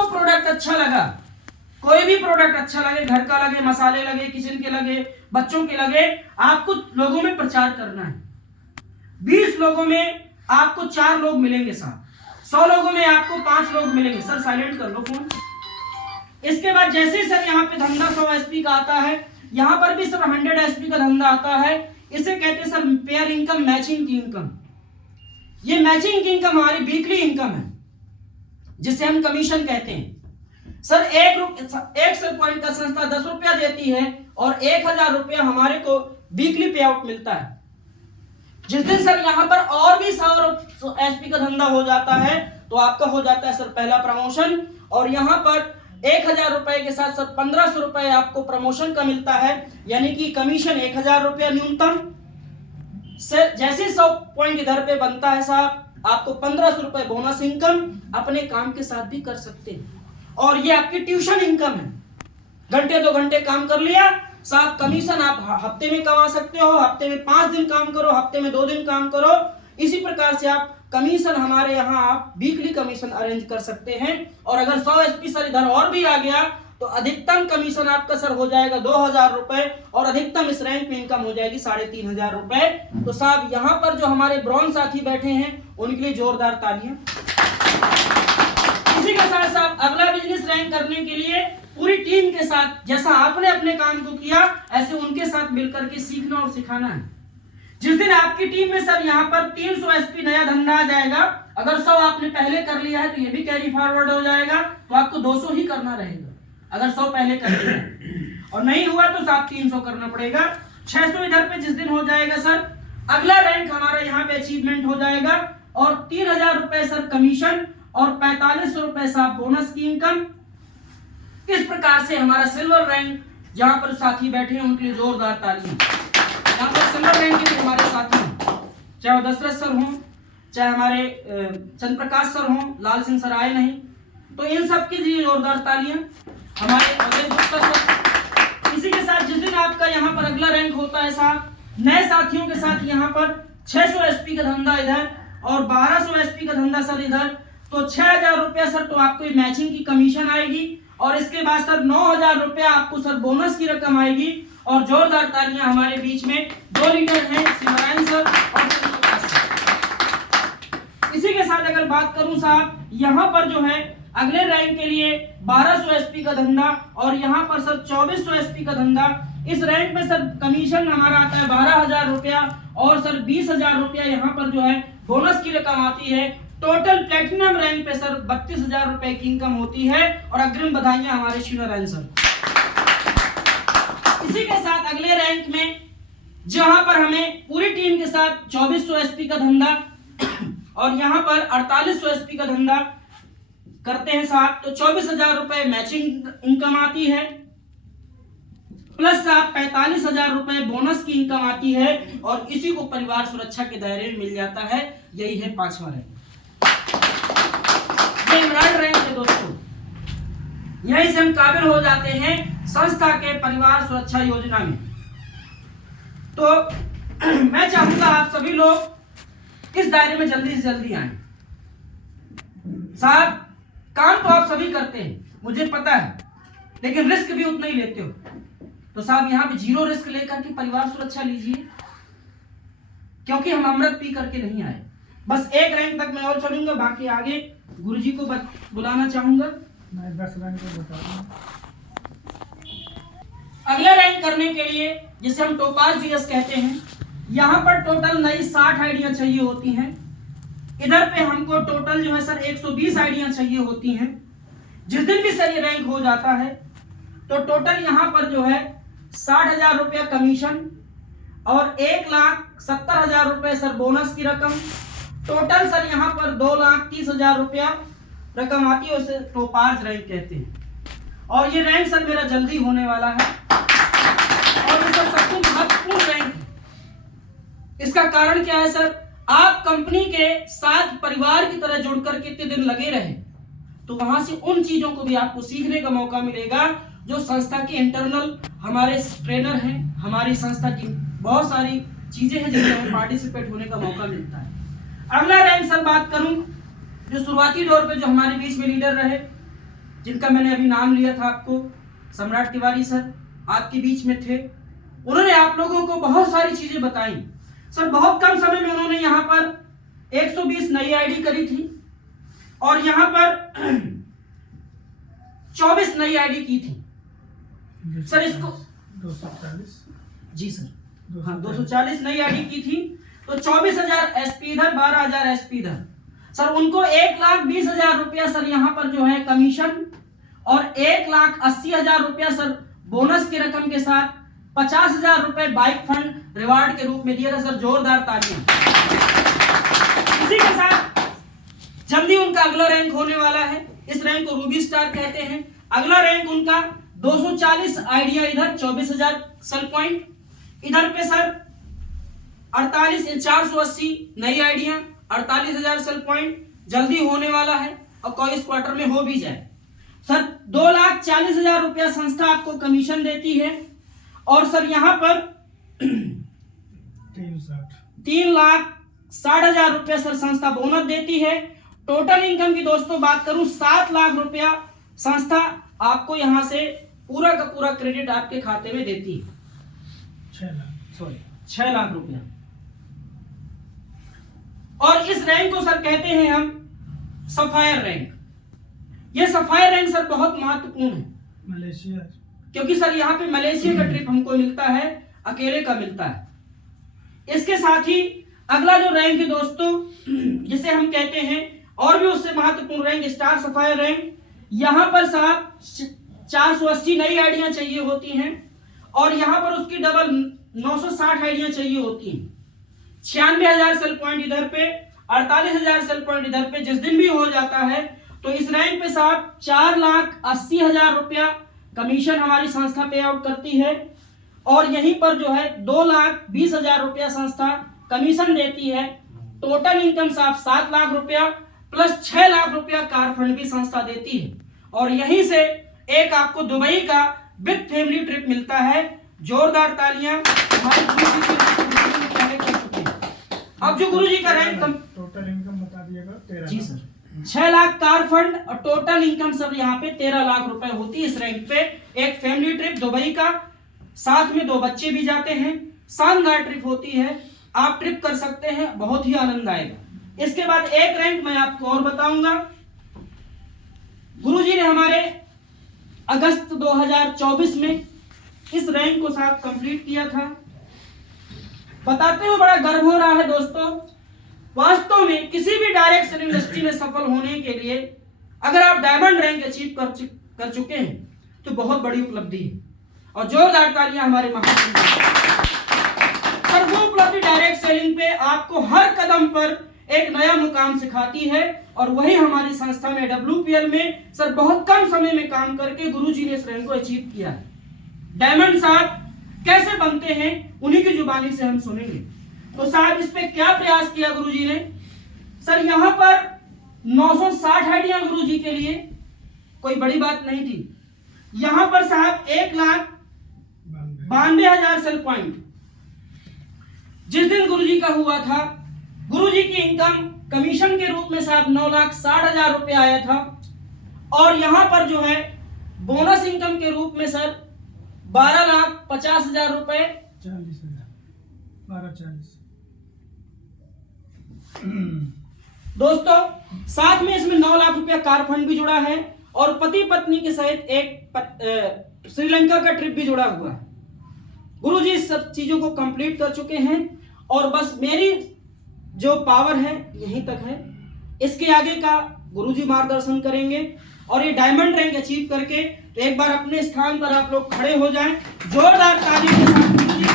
आपको प्रोडक्ट अच्छा लगा, कोई भी प्रोडक्ट अच्छा लगे, घर का लगे, मसाले लगे, किचन के लगे, बच्चों के लगे, आपको लोगों में प्रचार करना है। 20 लोगों में आपको 4 लोग मिलेंगे साहब, 100 लोगों में आपको 5 लोग मिलेंगे। सर साइलेंट कर लो फोन। इसके बाद जैसे सर यहाँ पे धंधा 100 एसपी का आता है, यहाँ पर भी सर 100 एसपी का धंधा आता है। इसे कहते हैं सर पेयर इनकम, मैचिंग की इनकम। ये मैचिंग की इनकम हमारी वीकली इनकम है, जिसे हम कमीशन कहते हैं। सर एक सर पॉइंट का संस्था 10 रुपया देती है और 1000 रुपया हमारे को वीकली पे आउट मिलता है। जिस दिन सर यहाँ पर और भी 100 एसपी का धंधा हो जाता है तो आपका हो जाता है सर पहला प्रमोशन, और यहाँ पर 1000 रुपए के साथ सर 1500 रुपए आपको प्रमोशन का मिलता है, यानी कि कमीशन 1000 रुपया न्यूनतम। जैसे 100 पॉइंट इधर पे बनता है साहब, आपको 1500 रुपए बोनस इनकम अपने काम के साथ भी कर सकते हैं। और ये आपकी ट्यूशन इनकम है। घंटे 2 घंटे काम कर लिया साहब, कमीशन आप हफ्ते में कमा सकते हो। हफ्ते में 5 दिन काम करो, हफ्ते में 2 दिन काम करो। इसी प्रकार से आप कमीशन हमारे यहाँ आप वीकली कमीशन अरेंज कर सकते हैं। और अगर 100 एसपी सर इधर और भी आ गया तो अधिकतम कमीशन आपका सर हो जाएगा 2000 रुपए, और अधिकतम इस रैंक में इनकम हो जाएगी 3500 रुपए। तो साहब यहाँ पर जो हमारे ब्रॉन्ज साथी बैठे हैं उनके लिए जोरदार तालियां। इसी के साथ साथ अगला बिजनेस रैंक करने के लिए पूरी टीम के साथ, जैसा आपने अपने काम को किया ऐसे उनके साथ मिलकर के सीखना और सिखाना है। जिस दिन आपकी टीम में सर यहाँ पर 300 एसपी नया धंधा आ जाएगा, अगर 100 आपने पहले कर लिया है तो ये भी कैरी फॉरवर्ड हो जाएगा, तो आपको 200 ही करना रहेगा अगर 100 पहले कर लिया है। और नहीं हुआ तो साथ 300 करना पड़ेगा। 600 इधर पे जिस दिन हो जाएगा सर, अगला रैंक हमारा यहाँ पे अचीवमेंट हो जाएगा, और 3000 रुपए सर कमीशन और 4500 रुपए साहब बोनस की इनकम। इस प्रकार से हमारा सिल्वर रैंक, जहां पर साथी बैठे हैं उनके लिए जोरदार तालियां। यहाँ पर सिल्वर रैंक के हमारे साथी हैं, चाहे वो दशरथ सर हों, चाहे हमारे चंद्र प्रकाश सर हों, लाल सिंह सर आए नहीं, तो इन सब के लिए जोरदार तालियां। हमारे अजय गुप्ता सर। इसी के साथ जिस दिन आपका यहाँ पर अगला रैंक होता है साहब, नए साथियों के साथ यहाँ पर 600 एसपी का धंधा इधर और 1200 एसपी का धंधा सर इधर, तो 6000 रुपया सर तो आपको मैचिंग की कमीशन आएगी, और इसके बाद सर 9000 रुपया आपको सर बोनस की रकम आएगी। और जोरदार तालियां हमारे बीच में 2 लीडर हैं, सिमरन सर और इसी के साथ अगर बात करूं साहब, यहाँ पर जो है अगले रैंक के लिए 1200 एसपी का धंधा और यहाँ पर सर 2400 एसपी का धंधा। इस रैंक में सर कमीशन हमारा आता है 12000 रुपया, और सर 20000 रुपया यहाँ पर जो है बोनस की रकम आती है। टोटल प्लेटिनम रैंक पे सर 32000 रुपए की इनकम होती है, और अग्रिम बधाइयां हमारे शिवनारायण सर। इसी के साथ अगले रैंक में जहां पर हमें पूरी टीम के साथ 2400 एसपी का धंधा और यहाँ पर 4800 एसपी का धंधा करते हैं साहब, तो 24000 रुपए मैचिंग इनकम आती है, प्लस साहब 45000 रुपए बोनस की इनकम आती है, और इसी को परिवार सुरक्षा के दायरे में मिल जाता है। यही है 5वां रैंक। एमराल्ड रैंक है दोस्तों, यहीं से हम काबिल हो जाते हैं संस्था के परिवार सुरक्षा योजना में। तो मैं चाहूंगा आप सभी लोग इस दायरे में जल्दी से जल्दी आए साहब। काम तो आप सभी करते हैं मुझे पता है, लेकिन रिस्क भी उतना ही लेते हो, तो साहब यहाँ पे 0 रिस्क लेकर के परिवार सुरक्षा लीजिए, क्योंकि हम अमृत पी करके नहीं आए। बस 1 रैंक तक मैं और चलूंगा, बाकी आगे गुरुजी को बुलाना चाहूंगा। मैं 10 रैंक को बता। अगला रैंक करने के लिए जिसे हम टोपाज जीएस कहते हैं, यहाँ पर टोटल नई 60 आईडियां चाहिए होती हैं। इधर पे हमको टोटल जो है सर 120 आईडियां चाहिए होती हैं। जिस दिन भी सर ये रैंक हो जाता है तो टोटल यहाँ पर जो है 60,000 रुपया कमीशन और 1,70,000 रुपये सर बोनस की रकम। टोटल सर यहाँ पर 2,30,000 रुपया रकम आती है, उसे टोपाज रैंक कहते हैं। और ये रैंक सर मेरा जल्दी होने वाला है और ये सर सबसे महत्वपूर्ण रैंक है। इसका कारण क्या है सर, आप कंपनी के साथ परिवार की तरह जुड़कर के इतने दिन लगे रहे तो वहां से उन चीजों को भी आपको सीखने का मौका मिलेगा जो संस्था के इंटरनल हमारे ट्रेनर हैं, हमारी संस्था की बहुत सारी चीजें हैं जिसमें हमें पार्टिसिपेट होने का मौका मिलता है। अगला रैंक सर बात करूं जो शुरुआती दौर पे जो हमारे बीच में लीडर रहे, जिनका मैंने अभी नाम लिया था आपको, सम्राट तिवारी सर आपके बीच में थे। उन्होंने आप लोगों को बहुत सारी चीजें बताई। सर बहुत कम समय में उन्होंने यहाँ पर 120 नई आईडी करी थी और यहाँ पर 24 नई आईडी की थी। सर इसको 240 जी सर, हाँ 240 नई आईडी की थी। तो 24,000 एसपी इधर, 12,000 एसपी इधर। सर उनको 1,20,000 रुपया सर यहाँ पर जो है कमीशन और 1,80,000 रुपया सर बोनस की रकम के साथ 50,000 रुपए बाइक फंड रिवार्ड के रूप में दिया था। सर जोरदार तालियां। इसी के साथ जल्दी उनका अगला रैंक होने वाला है। इस रैंक को रूबी स्टार कहते हैं। अगला रैंक उनका 240 आइडिया इधर, 24,000 सेल पॉइंट इधर पे सर 480 नई आइडिया, 48,000 सेल पॉइंट जल्दी होने वाला है और कोई इस क्वार्टर में हो भी जाए। सर 2,40,000 रुपया संस्था आपको कमीशन देती है और सर यहाँ पर 3,60,000 रुपया सर संस्था बोनस देती है। टोटल इनकम की दोस्तों बात करूं 7 लाख रुपया संस्था आपको यहाँ से पूरा का पूरा क्रेडिट आपके खाते में देती है। 6 लाख रुपया। और इस रैंक को सर कहते हैं हम सफायर रैंक। यह सफायर रैंक सर बहुत महत्वपूर्ण है मलेशिया, क्योंकि सर यहाँ पे मलेशिया का ट्रिप हमको मिलता है, अकेले का मिलता है। इसके साथ ही अगला जो रैंक है दोस्तों, जिसे हम कहते हैं और भी उससे महत्वपूर्ण रैंक, स्टार सफायर रैंक। यहाँ पर साहब 480 नई आइडियां चाहिए होती हैं और यहाँ पर उसकी डबल 960 आइडियां चाहिए होती हैं। 96,000 सेल पॉइंट इधर पे, 48,000 सेल पॉइंट इधर पे जिस दिन भी हो जाता है तो इस रैंक पे साहब 4,80,000 रुपया कमीशन हमारी संस्था पे आउट करती है और यहीं पर जो है 2,20,000 रुपया संस्था कमीशन देती है। टोटल इनकम साहब 7 लाख रुपया प्लस 6 लाख रुपया कार फंड भी संस्था देती है और यहीं से एक आपको दुबई का विद फैमिली ट्रिप मिलता है। जोरदार तालियां हमारे गुरुजी के लिए कर चुके हैं। अब जो गुरुजी का रैंक टोटल इनकम बता दिएगा 13 जी सर, 6 लाख कार फंड और टोटल इनकम सर यहाँ पे 13 लाख रुपए होती है इस रैंक पे। एक फैमिली ट्रिप दुबई का, साथ में 2 बच्चे भी जाते हैं, शानदार ट्रिप होती है। आप ट्रिप कर सकते हैं, बहुत ही आनंद आएगा। इसके बाद एक रैंक मैं आपको और बताऊंगा। गुरुजी ने हमारे अगस्त 2024 में इस रैंक को साथ कंप्लीट किया था। बताते हुए बड़ा गर्व हो रहा है दोस्तों। वास्तव में किसी भी डायरेक्ट सेलिंग इंडस्ट्री में सफल होने के लिए अगर आप डायमंड रैंक अचीव कर चुके हैं तो बहुत बड़ी उपलब्धि है और जोरदार तालियां हमारे महापुरुष। सर वो उपलब्धि डायरेक्ट सेलिंग पे आपको हर कदम पर एक नया मुकाम सिखाती है और वही हमारी संस्था में WPL में सर बहुत कम समय में काम करके गुरुजी ने इस रैंक को अचीव किया है। डायमंड साहब कैसे बनते हैं उन्हीं की जुबानी से हम सुनेंगे। तो साहब इस पे क्या प्रयास किया गुरुजी ने? सर यहाँ पर 960 आइडिया गुरुजी के लिए कोई बड़ी बात नहीं थी। यहाँ पर साहब 1,92,000 सेल पॉइंट जिस दिन गुरुजी का हुआ था, गुरुजी की इनकम कमीशन के रूप में साहब 9,60,000 रुपए आया था और यहाँ पर जो है बोनस इनकम के रूप में सर 12,50,000 रुपए 12,40 दोस्तों। साथ में इसमें 9 लाख रुपया कार फंड भी जुड़ा है और पति पत्नी के सहित एक श्रीलंका का ट्रिप भी जुड़ा हुआ है। गुरुजी इस सब चीजों को कंप्लीट कर चुके हैं और बस मेरी जो पावर है यहीं तक है। इसके आगे का गुरुजी मार्गदर्शन करेंगे और ये डायमंड रैंक अचीव करके तो एक बार अपने स्थान पर आप लोग खड़े हो जाएं। जोरदार ताली के साथ गुरुजी का